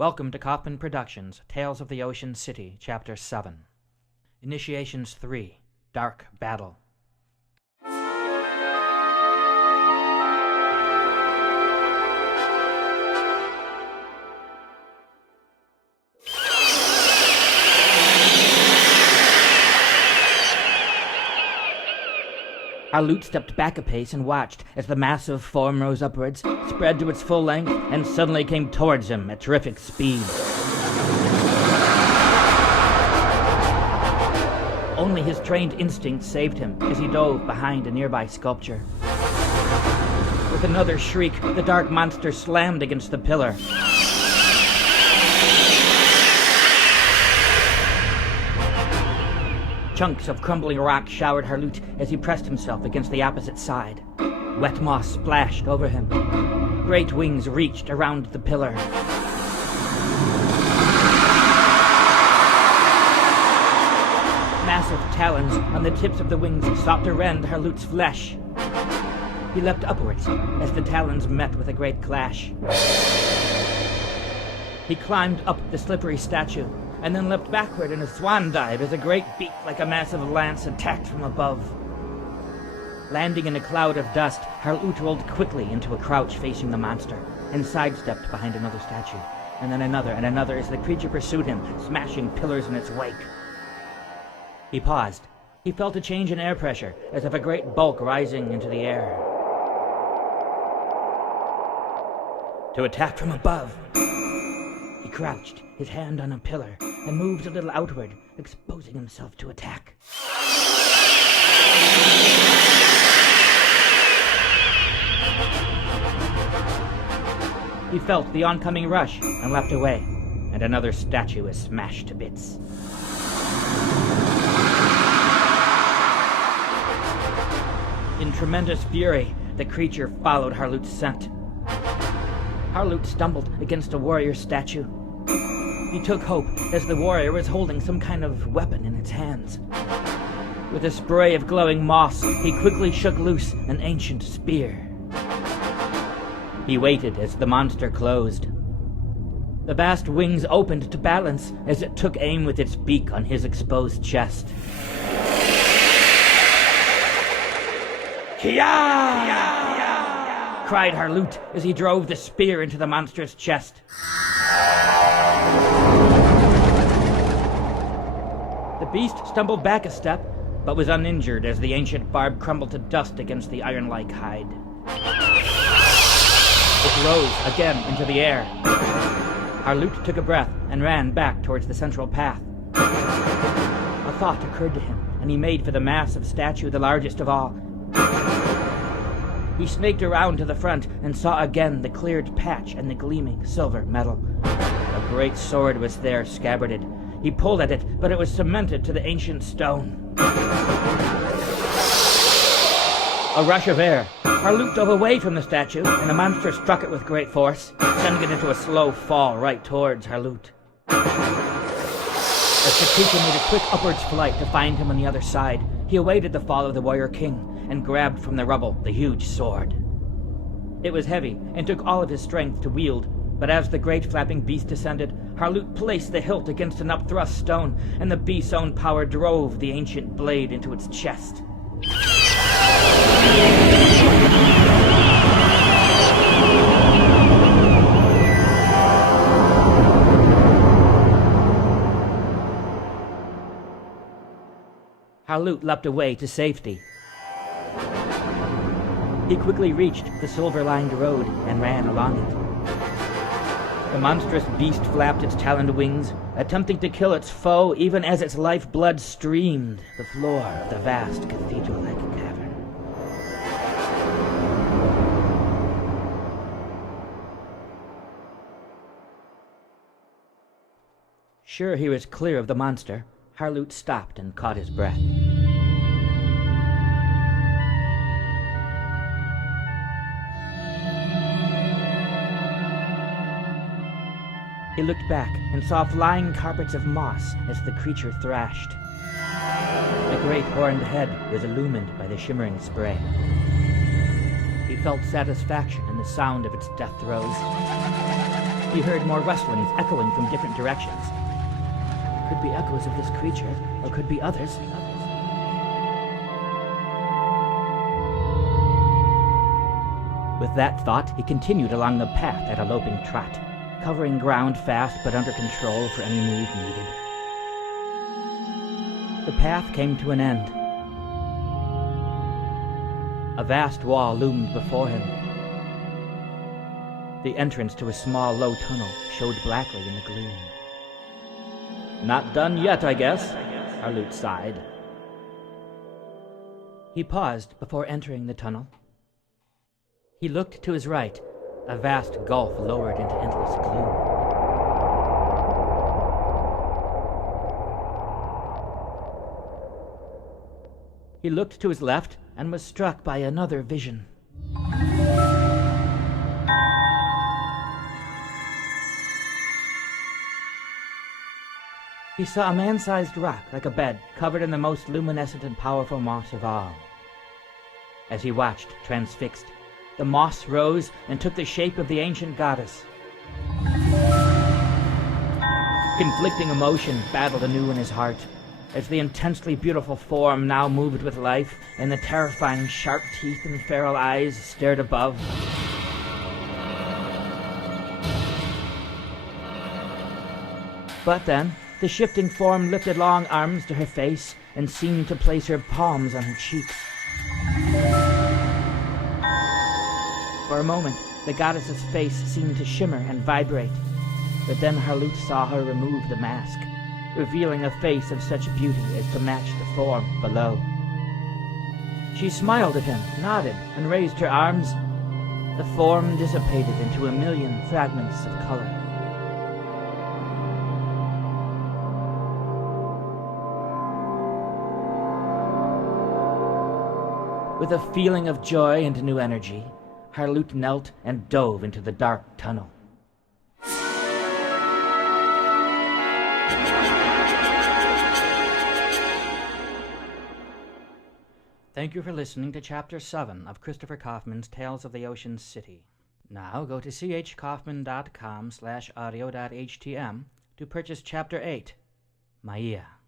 Welcome to Kaufman Productions, Tales of the Ocean City, Chapter 7. Initiations 3, Dark Battle. Harloot stepped back a pace and watched as the massive form rose upwards, spread to its full length, and suddenly came towards him at terrific speed. Only his trained instinct saved him as he dove behind a nearby sculpture. With another shriek, the dark monster slammed against the pillar. Chunks of crumbling rock showered Harloot as he pressed himself against the opposite side. Wet moss splashed over him. Great wings reached around the pillar. Massive talons on the tips of the wings sought to rend Harloot's flesh. He leapt upwards as the talons met with a great clash. He climbed up the slippery statue, and then leapt backward in a swan dive as a great beak like a massive lance attacked from above. Landing in a cloud of dust, Harloot rolled quickly into a crouch facing the monster, and sidestepped behind another statue, and then another and another as the creature pursued him, smashing pillars in its wake. He paused. He felt a change in air pressure, as of a great bulk rising into the air. To attack from above. He crouched, his hand on a pillar, and moved a little outward, exposing himself to attack. He felt the oncoming rush and leapt away, and another statue was smashed to bits. In tremendous fury, the creature followed Harloot's scent. Harloot stumbled against a warrior statue. He took hope as the warrior was holding some kind of weapon in its hands. With a spray of glowing moss, he quickly shook loose an ancient spear. He waited as the monster closed. The vast wings opened to balance as it took aim with its beak on his exposed chest. Kia! Cried Harloot as he drove the spear into the monster's chest. The beast stumbled back a step, but was uninjured as the ancient barb crumbled to dust against the iron-like hide. It rose again into the air. Harloot took a breath and ran back towards the central path. A thought occurred to him, and he made for the massive statue, the largest of all. He snaked around to the front and saw again the cleared patch and the gleaming silver metal. A great sword was there, scabbarded. He pulled at it, but it was cemented to the ancient stone. A rush of air. Harloot dove away from the statue, and the monster struck it with great force, sending it into a slow fall right towards Harloot. As the creature made a quick upwards flight to find him on the other side, he awaited the fall of the warrior king, and grabbed from the rubble the huge sword. It was heavy, and took all of his strength to wield, but as the great flapping beast descended, Harloot placed the hilt against an upthrust stone, and the beast's own power drove the ancient blade into its chest. Harloot leapt away to safety. He quickly reached the silver-lined road and ran along it. The monstrous beast flapped its taloned wings, attempting to kill its foe even as its lifeblood streamed the floor of the vast cathedral-like cavern. Sure he was clear of the monster, Harloot stopped and caught his breath. He looked back and saw flying carpets of moss as the creature thrashed. The great horned head was illumined by the shimmering spray. He felt satisfaction in the sound of its death throes. he heard more rustlings echoing from different directions. Could be echoes of this creature, or could be others. With that thought, he continued along the path at a loping trot, covering ground fast but under control for any move needed. The path came to an end. A vast wall loomed before him. The entrance to a small, low tunnel showed blackly in the gloom. "Not done yet, I guess," Harloot sighed. He paused before entering the tunnel. He looked to his right. A vast gulf lowered into endless gloom. He looked to his left and was struck by another vision. He saw a man-sized rock like a bed, covered in the most luminescent and powerful moss of all. As he watched, transfixed, the moss rose and took the shape of the ancient goddess. Conflicting emotion battled anew in his heart, as the intensely beautiful form now moved with life, and the terrifying sharp teeth and feral eyes stared above. But then, the shifting form lifted long arms to her face and seemed to place her palms on her cheeks. For a moment, the goddess's face seemed to shimmer and vibrate, but then Harloot saw her remove the mask, revealing a face of such beauty as to match the form below. She smiled at him, nodded, and raised her arms. The form dissipated into a million fragments of color. With a feeling of joy and new energy, Harloot knelt and dove into the dark tunnel. Thank you for listening to Chapter 7 of Christopher Kaufman's Tales of the Ocean City. Now go to chkaufman.com/audio.htm to purchase Chapter 8, Maia.